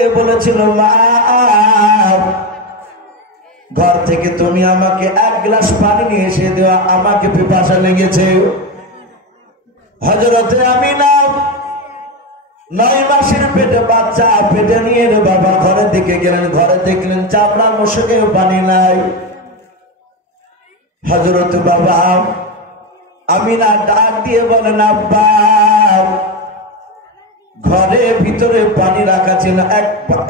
দিয়ে বলেছিল, মা ঘর থেকে তুমি আমাকে এক গ্লাস পানি নিয়ে এসে দেওয়া, আমাকে পিপাসা লেগেছে। হযরতে আমিনা 9 মাসের পেটে বাচ্চা পেটে নিয়ে বাবা ঘরের দিকে গেলেন। ঘরে দেখলেন চামড়া মশকে পানি নাই। হযরত বাবা আমিনা ডাক দিয়ে বলেন, আব্বা ঘরে ভিতরে পানি রাখা ছিল,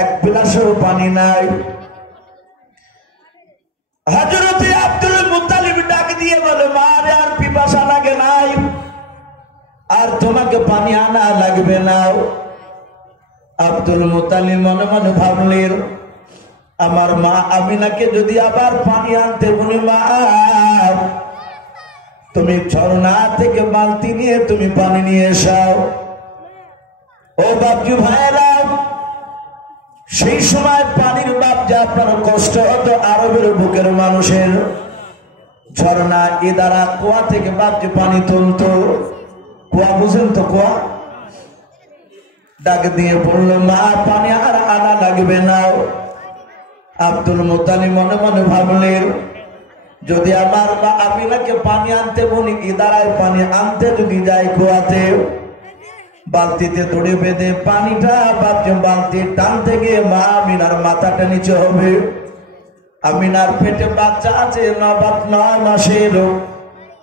এক গ্লাসও পানি নাই। হযরতে আব্দুল মুত্তালিব ডাক দিয়ে বলে, মা রে আর পিপাসা লাগে নাই, আর তোমাকে পানি আনা লাগবে না। আব্দুল মুত্তালিব মনে মনে ভাবলেন, আমার মা আমিনাকে যদি আবার পানি আনতে বলি, মা তুমি ঝর্ণা থেকে বালতি নিয়ে তুমি পানি নিয়ে এসাও। ও বাপজি ভাইরা, সেই সময় পানির বাপ যে আপনার কষ্ট হতো আরবের বুকের মানুষের। ঝর্ণা ইদারা কুয়া থেকে বাপজি পানি তুলতো। কুয়া বুঝেন তো, কুয়া। ডাক দিয়ে বলল, মা পানি আর আনা লাগবে না। আব্দুল মুত্তালিব মনে মনে ভাবলেন, যদি আমার মা আমিনাকে পানি আনতে বলি, ইদারায় পানি আনতে যদি যাই কুয়াতে, বালতিতে দড়ি বেঁধে পানিটা বালতি টানতে গিয়ে মা আমিনার মাথাটা নিচে হবে। আমিনার পেটে বাচ্চা আছে 9 মাসের।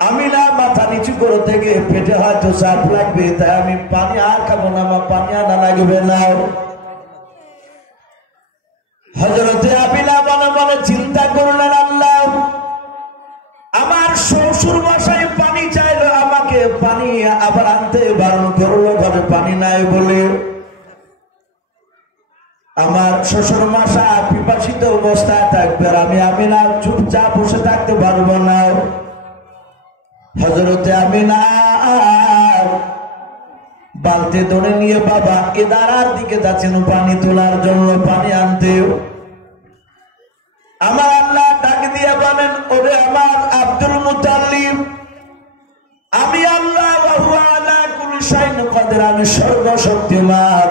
আমিনা মাথা নিচু করতে গিয়ে পেটে হয়তো চাপ লাগবে, তাই আমি পানি আর খাবো না, আমার পানি আনা লাগবে না। হযরতে আমিনা মনে মনে চিন্তা করলেন, আল্লাহ আমার শ্বশুর মশাই পানি চাইলো, আমাকে পানি আবার আনতে বারণ করলো, ঘরে পানি নাই বলে। আমার শ্বশুর মশা পিপাসিত অবস্থায় থাকবে, আমি আমিনা চুপচাপ বসে থাকতে পারবো না। হযরতে আমিনা বালতি ধরে নিয়ে বাবা ইদারার দিকে যাচ্ছেন পানি তোলার জন্য, পানি আনতে। আমার আল্লাহ ডাক দিয়ে বলেন, ওরে আমার আব্দুল মুত্তালিব, আমি আল্লাহ ওয়া হুয়া আলা কুল্লি শাইইন কাদির, আমি সর্বশক্তিমান।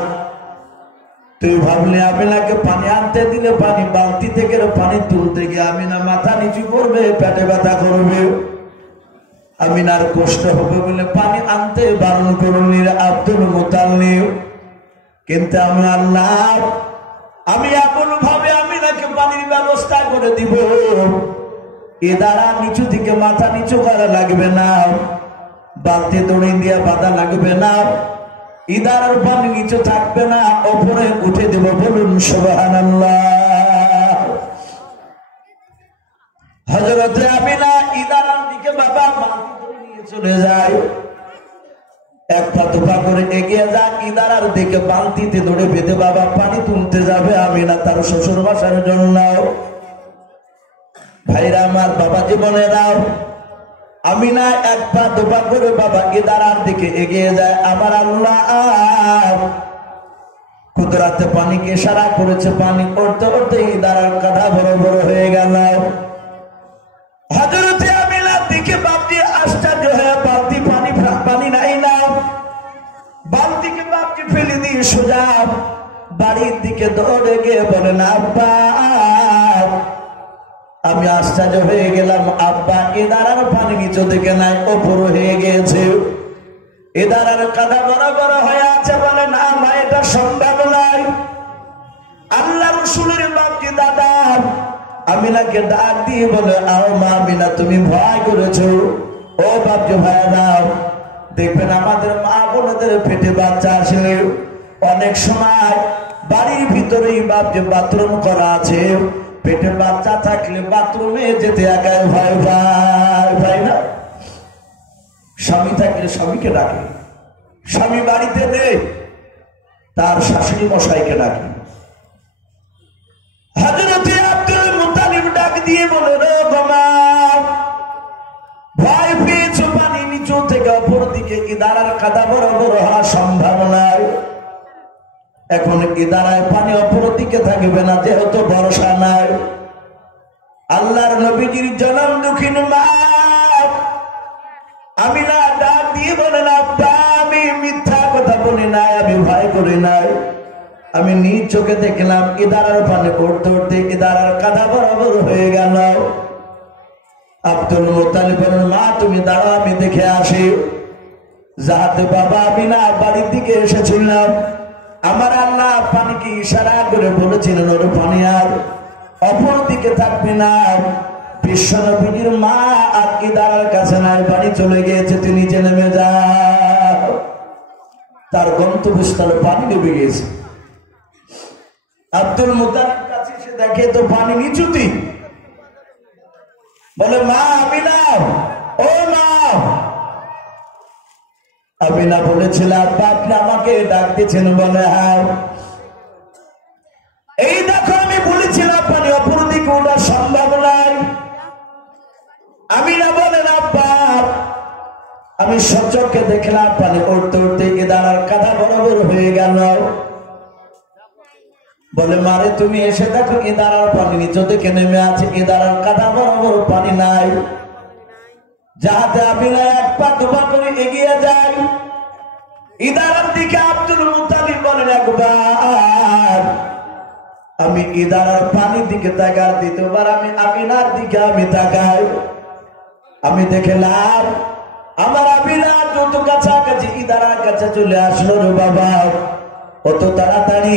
তুই ভাবলি আমিনাকে পানি আনতে দিলে পানি বালতি থেকে পানি তুলতে গিয়ে আমিনা মাথা নিচু করবে, পেটে ব্যথা করবে, আমিনার কষ্ট হবে বলে পানি আনতে বারণ করলেন আব্দুল মুত্তালিব। কিন্তু আমি আল্লাহ, আমি এমন ভাবে আমিনাকে পানির ব্যবস্থা করে দিব, এ দ্বারা নিচু থেকে মাথা নিচু করা লাগবে না, বালতি দড়ি দিয়ে বাঁধা লাগবে না, ইদারার পানি নিচু থাকবে না, ওপরে উঠে দেব। বলুন সুবহানাল্লাহ। হযরতে আমিনা ইদারার দিকে বাবা বালতি ধরে নিয়ে চলে যায়, এক পা দুপা করে এগিয়ে যায়, ইদারার দিকে বালতিতে ধরে বেঁধে বাবা পানি তুলতে যাবে আমিনা তার শ্বশুর বাসার জন্য। ভাইরা আমার, বাবা জীবনেরাও, আমিনা এক পা দুপা করে বাবা ইদারার দিকে এগিয়ে যায়। আমার আল্লাহ কুদরতে পানিকে ইশারা করেছে, পানি পড়তে পড়তে ইদারার কাঁধা বড় বড় হয়ে গেল। হযরতে আমিনার দিকে বাপজি আশ্চর্য হয়ে, বালতি পানি নাই না, বালতিকে বাপজি ফেলে দিয়ে সোজা বাড়ির দিকে দৌড়ে গিয়ে বলেন, আব্বা আমি আশ্চর্য হয়ে গেলাম, আব্বা ইদারার পানি নিচু দিকে নাই, ওপর হয়ে গিয়েছে, ইদারার কাঁধা বড় বড় হয়ে আছে। বলেন, আমার এটা সম্ভব নয়। আল্লাহ রাসূলের বাপজি দাদা আমিনাকে ডাক দিয়ে বলে, আও মা আমিনা, তুমি ভয় করেছো? ও বাপজি ভাইরা, দেখবেন আমাদের মা বোনদের পেটে বাচ্চা আসলে অনেক সময় বাড়ির ভিতরেই বাপজি বাথরুম করা আছে, পেটে বাচ্চা থাকলে বাথরুমে যেতে একাই ভয় পায় না। স্বামী থাকলে স্বামীকে ডাকে, স্বামী বাড়িতে নেই তার শাশুড়ি মশাইকে ডাকে। হযরতে আব্দুল মুত্তালিব ডাক দিয়ে বলে, রে বাবা, ভয় পেয়েছো, পানি নিচু থেকে অপর দিকে ইদারার কাঁধা বড় বড় হওয়া সম্ভব নয়। এখন ইদারায় পানি অপর দিকে থাকবে না, যেহেতু ভরসা নাই। আল্লাহর নবীজির জনম দুঃখিন মা আমিনা ডাক দিয়ে বলেন, আব্বা আমি মিথ্যা কথা বলি নাই, আমি ভয় করি নাই, আমি নিজ চোখে দেখলাম ইদারার পানি উঠতে উঠতে ইদারার কাঁধা বরাবর হয়ে গেল। আব্দুল মুত্তালিব বলেন, মা তুমি দাঁড়াও, আমি দেখে আসি। যাতে বাবা আমি না বাড়ির দিকে এসেছিলাম, আমার আল্লাহ পানিকে ইশারা করে বলেছিলেন, ওর পানি আর অপর দিকে থাকবে না। বিশ্বনবীর মা আর ইদারার কাছে নাই, বাড়ি চলে গিয়েছে, তুই নিচে নেমে যাও। তার গন্তব্যস্থলে পানি ডুবে গেছে। আব্দুল মুত্তালিব কাছে এসে দেখে তো পানি নিচুতি। বলে, মা আমিনা, ও মা। আমিনা বলেছিল, আব্বা আপনি আমাকে ডাক দিয়েছেন? বলে, হ্যাঁ। এই দেখো আমি বলেছিলাম পানি অপর দিকে ওঠা সম্ভব নয়। আমিনা বলেন, আব্বা আমি সচক্ষে দেখলাম পানি উঠতে উঠতে ইদারার কাঁধা বরাবর হয়ে গেল। বলে, মারে তুমি এসে দেখো ইদারার পানি নিচে থেকে নেমে আছে, ইদারার কাঁধা বরাবর পানি নাই। যাতে আমিনা এক পা দুপা করে এগিয়ে যায় ইদারার দিকে। আব্দুল মুত্তালিব বলেন, একবার আমি ইদারার পানির দিকে তাকাই, দ্বিতীয়বার আমি আমিনার দিকে আমি তাকাই। আমি দেখলাম আমার আমিনা যত কাছাকাছি ইদারার কাছে চলে আসলো রে বাবা, অত তাড়াতাড়ি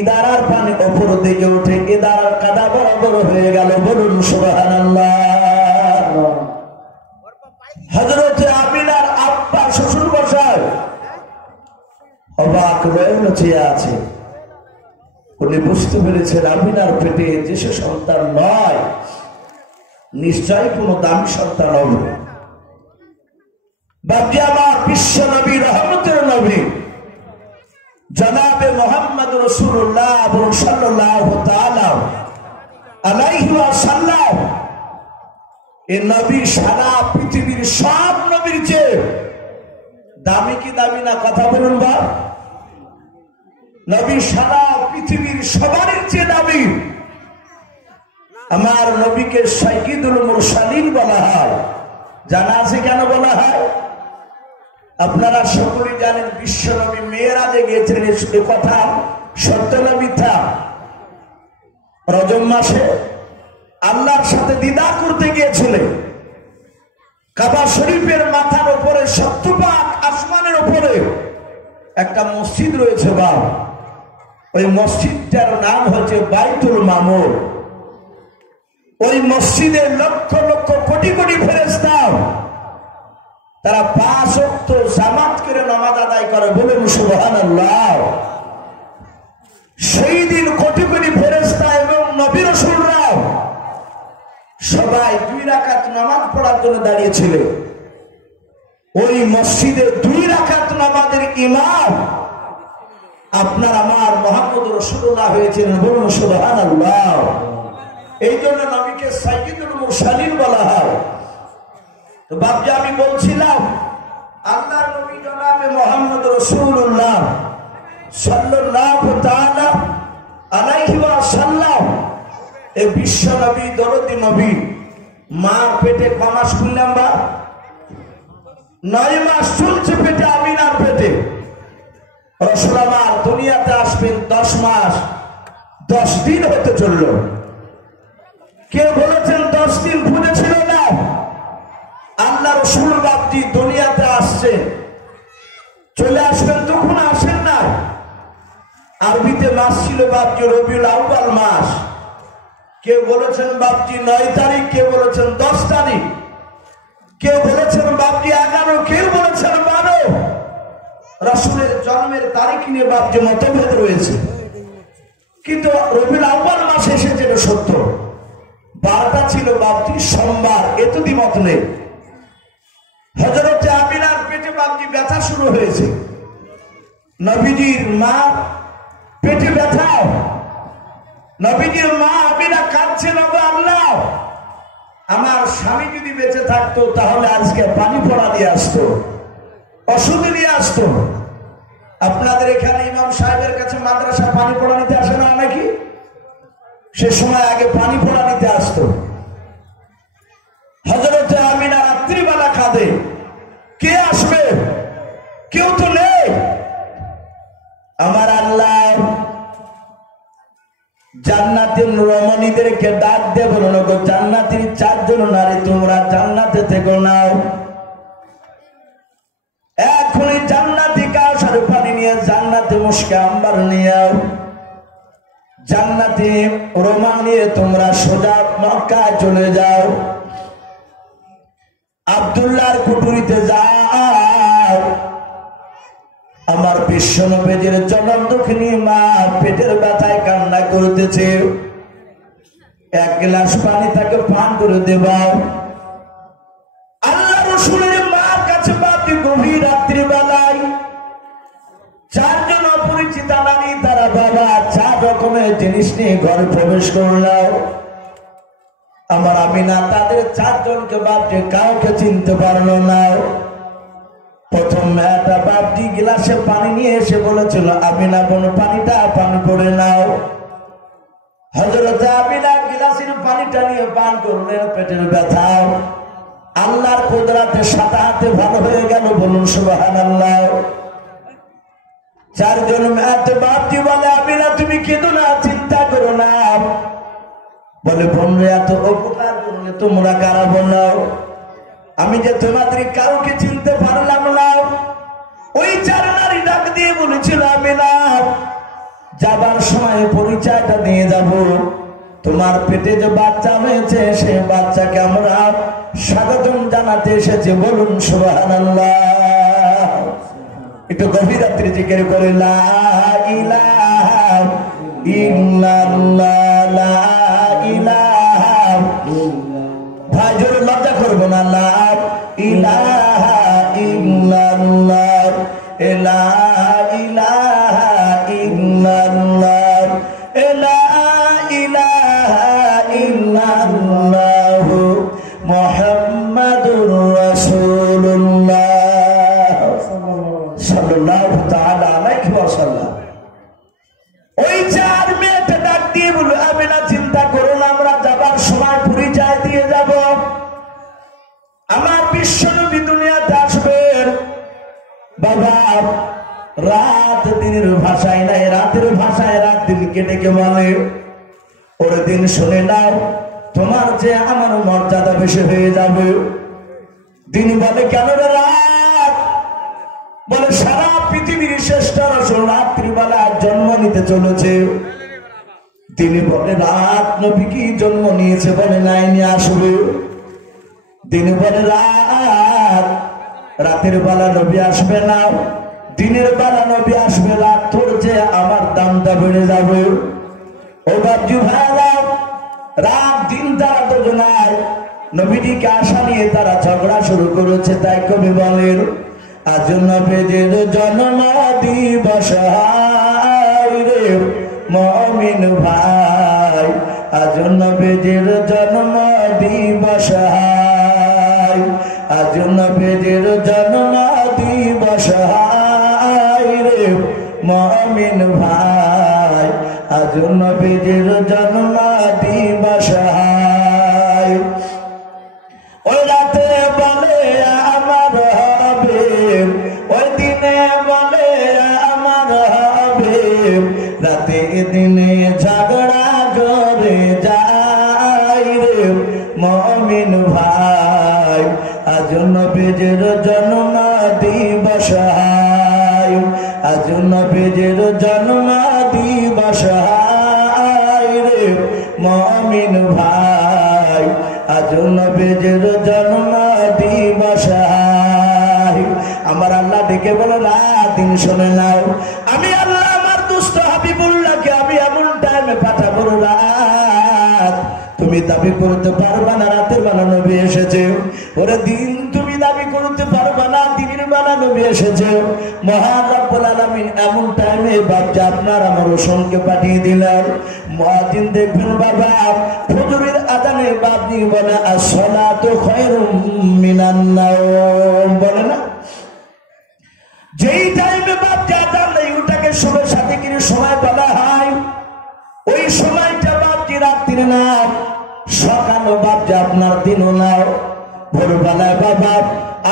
ইদারার পানি অপর দিকে উঠে ইদারার কাঁধা বরাবর হয়ে গেল। বলুন সুবহানাল্লাহ। হযরত আমিনার আব্বা শ্বশুর মশাই অবাক রয়ে আছে। উনি বুঝতে পেরেছেন আমিনার পেটে যে সন্তান নয়, নিশ্চয় কোনো দামি সন্তান হবে। বাপজি আমার বিশ্ব নবী, রহমতের নবী জনাবে মুহাম্মদ রাসূলুল্লাহ সাল্লাল্লাহু তাআলা আলাইহি ওয়াসাল্লাম, এই নবী সারা পৃথিবীর সব নবীর চেয়ে দামি কি দামি না? কথা বলুন বাপ। নবী সারা পৃথিবীর সবারই চেয়ে দামি। আমার নবীকে সাইয়্যিদুল মুরসালিন বলা হয়। জানা আছে কেন বলা হয়? আপনারা সকলেই জানেন বিশ্ব নবী মেয়েরাজে গিয়েছিলেন। এ কথা সত্য না মিথ্যা? রজব মাসে আল্লাহর সাথে দিদার করতে গিয়েছিলেন। কাবা শরীফের মাথার উপরে 70 পাক আসমানের উপরে একটা মসজিদ রয়েছে বাপ। ওই মসজিদটার নাম হচ্ছে বাইতুল মামুর। ওই মসজিদে লক্ষ লক্ষ কোটি কোটি ফেরেশতা তারা 5 ওয়াক্ত জামাত করে নামাজ আদায় করে। বলুন সুবহানাল্লাহ। সেই দিন কোটি কোটি ফেরেশতা এবং নবী রাসূলরা সবাই 2 রাকাত নামাজ পড়ার জন্য দাঁড়িয়েছিলেন। ওই মসজিদে 2 রাকাত নামাজের ইমাম আপনার আমার মুহাম্মদ রাসূলুল্লাহ হয়েছিলেন। বলুন সুবহানাল্লাহ। এই জন্য নবীকে সাইয়্যিদুল মুরসালিন বলা হয়। তো বাপজি আমি বলছিলাম আল্লাহর নবী জনাবে মুহাম্মদ রাসূলুল্লাহ সাল্লাল্লাহু তাআলা আলাইহি ওয়াসাল্লাম, এই বিশ্ব নবী, দরদি নবী, মার পেটে কমাস খুললাম বা 9 মাস চলছে পেটে আমিনার পেটে। রাসূল আমার দুনিয়াতে আসবেন 10 মাস 10 দিন হতে চলল। কে বলেছেন 10 দিন পুরে ছিল না? আল্লাহ রাসূল বাপজি দুনিয়াতে আসছে, চলে আসবেন তখন আসেন না। আরবিতে মাস ছিল বাপজি রবিউল আউয়াল মাস। কেউ বলেছেন বাপজি 9 তারিখ, কেউ বলেছেন 10 তারিখ, কেউ বলেছেন বাপজি 11, কেউ বলেছেন 12। রাসূলের জন্মের তারিখ নিয়ে বাপজি মতভেদ রয়েছে, কিন্তু রবিউল আউয়াল মাসে এসেছে এটা সত্য। 12টা ছিল বাপজি সোমবার, এত দ্বিমত নেই। হযরত আমিনার পেটে বাপজি ব্যথা শুরু হয়েছে। নবীজির মা পেটে ব্যথা, নবীজির মা আমিনা কাঁদছেন, ওগো আল্লাহ আমার স্বামী যদি বেঁচে থাকতো তাহলে আজকে পানি পড়া দিয়ে আসতো, ওষুধ নিয়ে আসতো। আপনাদের এখানে ইমাম সাহেবের কাছে মাদ্রাসা পানি পড়া নিতে আসে না নাকি? সে সময় আগে পানি পড়া নিতে আসতো। হযরত আমিনা রাত্রিবেলা কাঁদে, কে আসবে? কেউ তো নেই। আমার আল্লাহ জান্নাতের রমণীদেরকে ডাক দিয়ে বলল, গো জান্নাতের 4 জন নারী তোমরা জান্নাতে থেকে নাও, এখনই জান্নাতি কাউসার পানি নিয়ে জান্নাতে মুশকে আম্বার নিয়ে জান্নাতি রোমান নিয়ে তোমরা সোজা মক্কায় চলে যাও, আব্দুল্লাহর কুঠুরিতে যাও। আমার বিশ্ব নবীর জনম দুঃখিনী মা পেটের ব্যথায় কান্না করতেছে, 1 গ্লাস পানি তাকে পান করে দেবাও। আল্লাহ রাসূলের মার কাছে বাতি গভীর রাত্রি বেলায় 4 জন অপরিচিতা নারী, তারা বাবা 4 রকমের জিনিস নিয়ে ঘরে প্রবেশ করলাম। আমার আমিনা তাদের 4 জনকে বাপটি কাউকে চিনতে পারলো না। প্রথম মেয়েটা বাপটি গ্লাসে পানি নিয়ে এসে বলেছিল, আমিনা বোন পানিটা পান করে নাও। হযরত আমিনা গ্লাসের পানিটা নিয়ে পান করলেন, পেটের ব্যথা আল্লাহর কুদরতে সাথে হাতে ভালো হয়ে গেল, বলুন সুবহানাল্লাহ। 4 জন মেয়েটা বাপটি বলে, আমিনা তুমি কেঁদো না, চিন্তা করো না। বলে বোন এত উপকার করলে তোমরা কারা বলাও, আমি যে তোমাদের কাউকে চিনতে পারলাম না। ওই 4 নারী ডাক দিয়ে বলেছিল, আমিনা যাবার সময় পরিচয়টা দিয়ে যাব, তোমার পেটে যে বাচ্চা হয়েছে সেই বাচ্চাকে আমরা স্বাগতম জানাতে এসেছি, বলুন সুবহানাল্লাহ। একটু গভীর রাত্রি জিকির করে লা ইলাহা ইল্লাল্লাহ, লা ইলাহা ভাই জোরে লজ্জা করবো না, লা ইলাহা ইল্লাল্লাহ, লা ইলাহা ইল্লাল্লাহ, লা ইলাহা ইল্লাল্লাহ মুহাম্মাদুর রাসূলুল্লাহ সাল্লাল্লাহু তাআলা আলাইহি ওয়াসাল্লাম। ওই 4 মেয়েটা ডাক দিয়ে বলল, আমিনা চিন্তা করো না, আমরা যাবার সময় পরিচয় দিয়ে যাব। আমার বিশ্বনবী দুনিয়াতে আসবেন। বাবা রাত দিনের ভাষায় নাই, রাতের ভাষায় রাত দিনকে ডেকে বলে, ওর দিন শুনে নাও, তোমার যে আমার মর্যাদা বেশি হয়ে যাবে। দিন বলে কেন রে রাত? বলে সারা পৃথিবীর শ্রেষ্ঠ রাসূল রাত্রিবেলা জন্ম নিতে চলেছে। তিনি বলে রাত নবী কি জন্ম নিয়েছে? বলে নাই, নিয়ে আসবে। তিনি বলে রাতের বেলা নবী আসবে না, দিনের বেলা নবী আসবে না, তোর যে আমার দামটা বেড়ে যাবে। ও বাবজি ভাইরা, রাত দিন তারা দুজনায় নবীজিকে আশা নিয়ে তারা ঝগড়া শুরু করেছে। তাই কবি বলেন, আজ নবীজির জন্ম দিবস রে মুমিন ভাই, আজ নবীজির জন্ম দিবস, আজ নবীজির জন্ম দিবস রে মুমিন ভাই, আজ নবীজির জন্ম দিবস। ওই রাতে বলে আমার হবে, ওই দিনে বলে আমার হবে, রাতে দিনে ঝগড়া করে যাই রে মুমিন ভাই, আজ নবীজির জন্ম দিবস, আজ নবীজির জন্ম দিবস রে মুমিন ভাই, আজ নবীজির জন্ম দিবস। আমার আল্লাহ ডেকে বলে রাত দিন শুনে নাও, আমি আল্লাহ আমার দুষ্ট হাবিবুল্লাহকে আমি এমন টাইমে পাঠাবো, রাত তুমি দাবি করতে পারবা না রাতের বেলা নবী এসেছে, ওরে দিন তুমি দাবি করতে পারবা না দিনের বেলা নবী এসেছে। মহান রব্বুল আলামিন এমন টাইমে বাচ্চা আপনার আমার রসুলকে পাঠিয়ে দিলেন। মুয়াজ্জিন দেখবেন বাবা ফজরের আযানে বাপনি বলে আসসালাতু খায়রুম মিনান নাওম, বলে না? যেই টাইমে বাচ্চা আযান নেই ওটাকে সবার সাথে কিনে সময় বলা হয়, ওই সময়টা বাপজি রাত্রির নাম, সকাল বাপজি আপনার দিনও নাও। ভোরবেলায় বাবা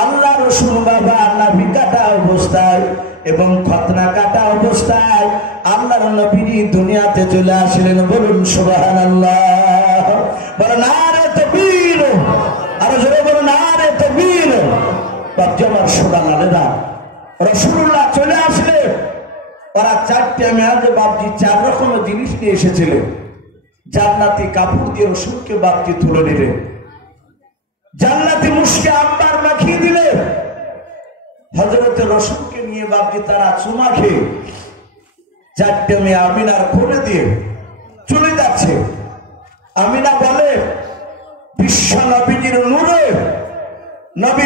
আল্লাহ রসুল বাবা নাভি কাটা অবস্থায় এবং খতনা কাটা অবস্থায় আল্লাহর নবী দুনিয়াতে চলে আসলেন। বলুন সুবহানাল্লাহ। বলে নারে তাকবীর, আরো জোরে বলুন নারে তাকবীর। বাপজি আমার সোনা লালেরা, রাসূলুল্লাহ চলে আসলে ওরা চারটে মেয়াদে বাপজি 4 রকমের জিনিস নিয়ে এসেছিলেন। জান্নাতি কাপড় দিয়ে রসুলকে বাপজি তুলে নিলেন, জান্নাতি মুশকে আম্বার মাখিয়ে দিলে, হযরতে রসুলকে নিয়ে বাপজি তারা চুমা খেয়ে 4টে মেয়ে আমিনার কোলে দিয়ে চলে যাচ্ছে। আমিনা বলে বিশ্ব নবীজির নূরে নবী